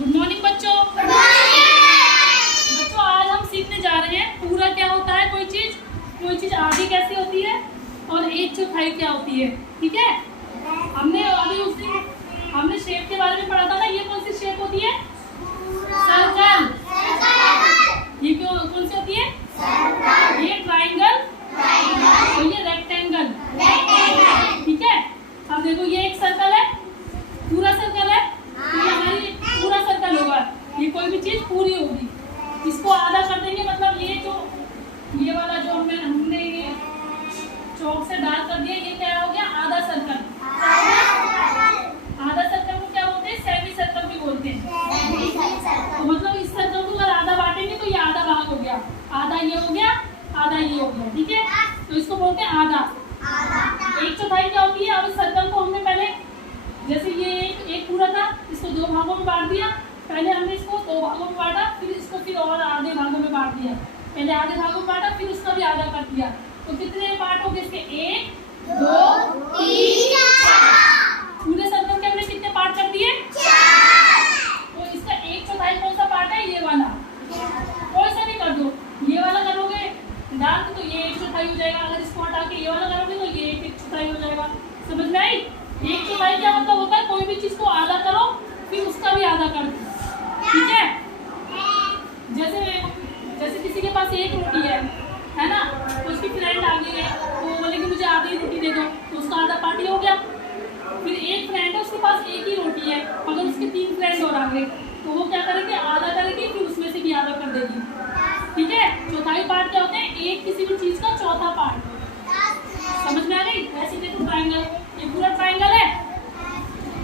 Good morning बच्चों। बच्चों आज हम सीखने जा रहे हैं पूरा क्या होता है, कोई चीज आधी कैसी होती है और एक चौथाई क्या होती है। ठीक है, हमने अभी उस दिन हमने शेप के बारे में पढ़ा था ना। ये कौन सी शेप होती है? सर्कल। ये क्यों कौन सी होती है? ये ट्राइंगल और ये रेक्टेंगल। ठीक है, अब देखो ये एक सर्कल है, पूरा सर्कल है, ये हमारी पूरा सर्कल होगा। ये कोई भी चीज पूरी होगी, इसको आधा कर देंगे, मतलब ये वाला जो हमने ये चौक से डार्क कर दिया, ये क्या हो गया? आधा सर्कल। आधा सर्कल को क्या बोलते हैं? सेमी सर्कल भी बोलते हैं। तो मतलब इस सर्कल को अगर आधा बांटेंगे तो ये आधा भाग हो गया, आधा ये हो गया, आधा ये हो गया। ठीक है, तो इसको बोलते हैं आधा। एक चौथाई क्या होती है? अब इस सर्कल को हमने पहले, जैसे ये एक पूरा था, इसको दो भागों में बांट दिया। पहले हमने इसको दो भागों में बांटा, फिर इसको फिर और आधे भागों में बांट दिया। पहले आधे भागों में बांटा, फिर उसका भी आधा कर दिया। तो कितने पार्ट हो गए इसके? 1 2 3 4। पूरे सर्कल के हमने कितने पार्ट कर दिए? 4। तो इसका एक चौथाई कौन सा पार्ट है? ये वाला। कोई सा भी कर दो, ये वाला करोगे डार्क तो ये एक चौथाई हो जाएगा। अगर इसको हटा के ये वाला करोगे तो ये एक चौथाई हो जाएगा। समझ में आई? एक चौथाई क्या मतलब होता है? कोई भी चीज को आधा करो फिर उसका भी आधा कर दो। ठीक है, जैसे किसी के पास एक रोटी है ना, तो उसकी फ्रेंड आ गई है, तो वो बोले कि मुझे आधी रोटी दे दो, तो उसका आधा पार्टी हो गया। फिर एक फ्रेंड है, उसके पास एक ही रोटी है, अगर उसके 3 फ्रेंड और आ गए तो वो क्या करेंगे? आधा करेंगे, फिर उसमें से भी आधा कर देगी। ठीक है, चौथाई पार्ट क्या होते हैं? एक किसी भी चीज का चौथा पार्ट। समझ में आ गई? ऐसे देखो ट्राइंगल, ये पूरा ट्राइंगल है,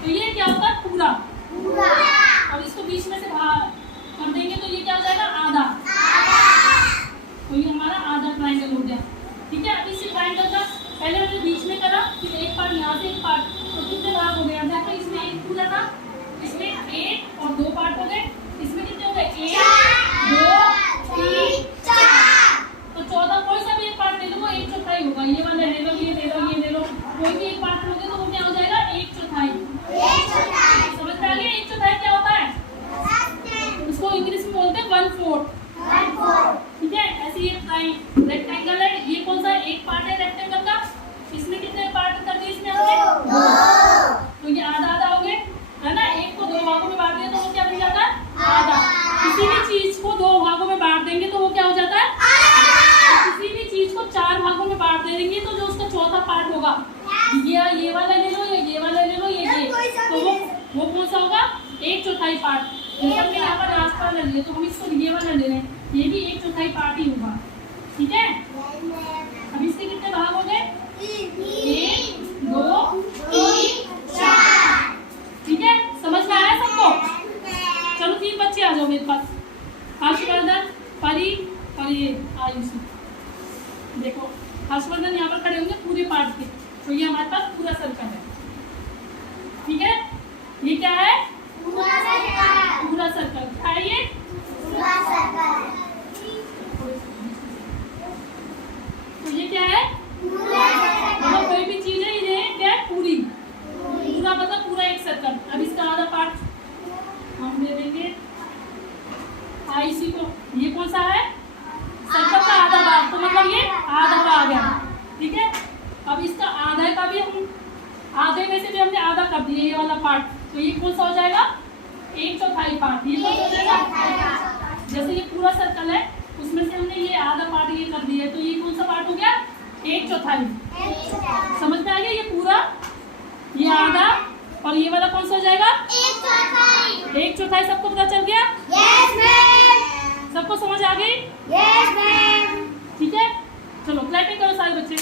तो ये क्या होता है? पूरा। और इसको बीच में से बाहर कर देंगे तो ये क्या हो जाएगा? आधा। तो ये हमारा आधा ट्राइंगल हो गया। ठीक है, अब इसी ट्राइंगल का पहले हमने बीच में करा, फिर एक पार्ट यहाँ से एक पार्ट, तो कितने भाग हो गए? देखो इसमें एक पूरा था, इसमें 1 और 2 पार्ट हो गए। इसमें कितने हो गए? 1 2 3 4। तो चौथा कोई सा भी एक पार्ट ले लो, वो एक चौथाई होगा। ये वाला ले लो, ये ले लो, ये ले लो, कोई भी एक पार्ट लोगे तो वो क्या हो जाएगा? एक चौथाई। समझ में आ गया? एक चौथाई क्या होता है? उसको इंग्लिश में बोलते हैं 1/4। ठीक है, ऐसे ये रेक्टेंगल है, ये कौन सा एक पार्ट है रेक्टेंगल का? इसमें कितने पार्ट कर दिए इसमें हमने? 2। तो ये आधा आधा हो गए, है ना। एक को 2 भागों में बांट दिया तो वो क्या बन जाता है? आधा। किसी भी चीज को 2 भागों में बांट देंगे तो वो क्या हो जाता है? किसी भी चीज को 4 भागों में बांट देंगे तो जो उसका चौथा पार्ट होगा, ये वाला ले लो, या ये वाला ले लो, ये तो वो कौन सा होगा? एक चौथाई पार्ट। जैसे हमने यहाँ पर रास्ता ले लिया तो हम इसको ये वाला ले रहे हैं, ये भी एक चौथाई पार्ट ही होगा। ठीक है, अब इसके कितने भाग हो गए? 1 2 3 4। ठीक है, समझ में आया सबको? चलो 3 बच्चे आ जाओ मेरे पास, हर्षवर्धन, परी और ये आयुषी। देखो हर्षवर्धन यहाँ पर खड़े होंगे पूरे पार्ट के, तो ये हमारे पास पूरा सर्कल है। ठीक है, ये क्या है? पूरा सर्कल। क्या है ये? तो ये क्या है? मतलब कोई भी चीज है, ये क्या है? पूरी। पूरा मतलब पूरा एक सर्कल। अब इसका आधा पार्ट हम दे देंगे आईसी को। ये कौन सा है? सर्कल का आधा भाग, तो मतलब ये आधा का आ गया। ठीक है, अब इसका आधा का भी हम आधे में से भी हमने आधा कर दिया, ये वाला पार्ट, तो ये कौन सा हो जाएगा? एक चौथाई पार्ट। ये कौन सा हो जाएगा? जैसे ये पूरा सर्कल है, उसमें से हमने ये आधा पार्ट ये कर दिया है, तो ये कौन सा पार्ट हो गया? एक चौथाई। समझ में आ गया? ये पूरा, ये आधा और ये वाला कौन सा हो जाएगा? एक चौथाई। सबको पता चल गया? सबको समझ आ गई? ठीक है, चलो क्लैपिंग करो सारे बच्चे।